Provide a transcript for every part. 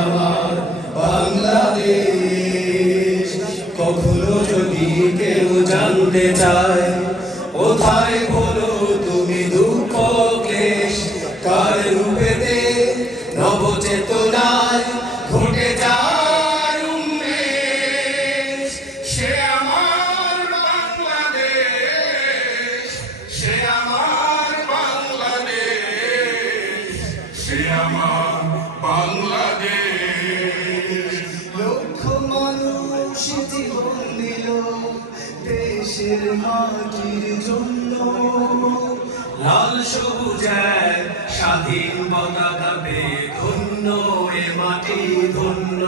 আমার বাংলাদেশ। কখনো যদি কেউ জানতে চায় কোথায় হলো তুমি দুঃখ ক্লেশ, কার রূপেতে নবচেতনায় ঘটে যায় উন্মেষ। সে আমার বাংলাদেশ, সে আমার বাংলাদেশ, সে আমার বাংলাদেশ। লক্ষ মানুষ জীবন দিল দেশের মাটির জন্য, লাল সবুজ এক স্বাধীন পতাকা পেয়ে ধন্য এ মাটি ধন্য।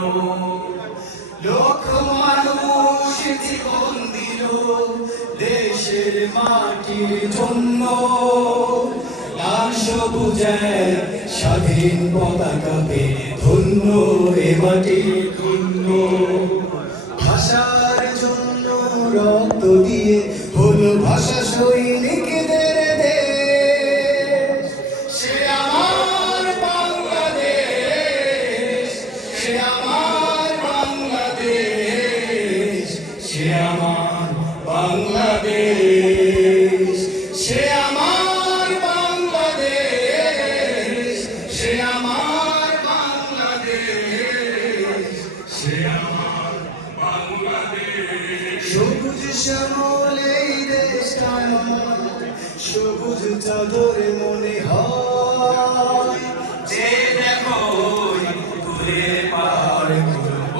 লক্ষ মানুষ জীবন দিল দেশের মাটির জন্য, লাল সবুজ এক স্বাধীন পতাকা পেয়ে ধন্য এ মাটি ধন্য। ভাষার জন্য রক্ত দিয়ে হলো ভাষা সৈনিকদের দেশ। সে আমার বাংলাদেশ, সে আমার বাংলাদেশ, সে আমার বাংলাদেশ, সে আমার বাংলাদেশ, সে আমার বাংলাদেশ, সে আমার বাংলাদেশ। সবুজ শ্যামল এই দেশটা আমার, সবুজ চাদরে মনে হয় যে দেখো দূরে পাহাড়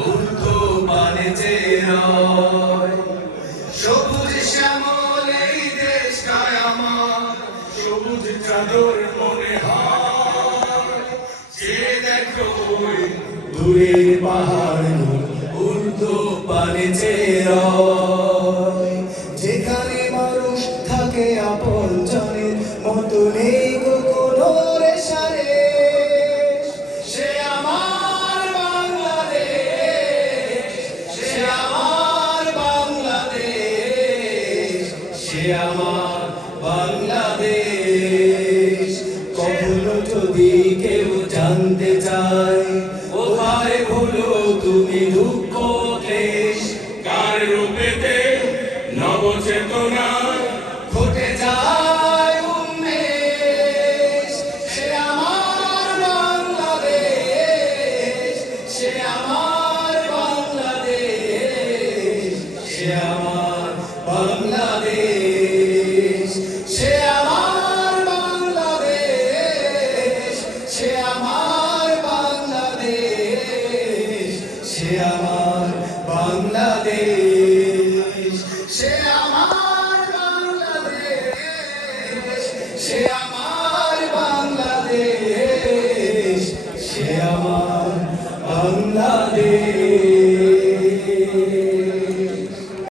ঊর্ধ্ব পানে যে রয়। সবুজ শ্যামল এই দেশটা আমার, সবুজ চাদর মনে হয় যে দেখো দূরে পাহাড় ঊর্ধ্ব পানে যে রয়। যেখানে মানুষ থাকে আপন জনের মতো নেই কোনো রেশারেশ। সে আমার বাংলাদেশ, সে আমার বাংলাদেশ, সে আমার বাংলাদেশ। কখনো যদি কেউ জানতে চায় কোথায় হলো তুমি দুঃখ ক্লেশ, কার রূপেতে নবচেতনায় ঘটে যায় উন্মেষ। সে আমার বাংলাদেশ, সে আমার বাংলাদেশ, সে আমার বাংলাদেশ, সে আমার বাংলাদেশ, সে আমার বাংলাদেশ, সে আমার বাংলাদেশ, সে আমার বাংলাদেশ, সে আমার বাংলাদেশ, সে আমার বাংলাদেশ।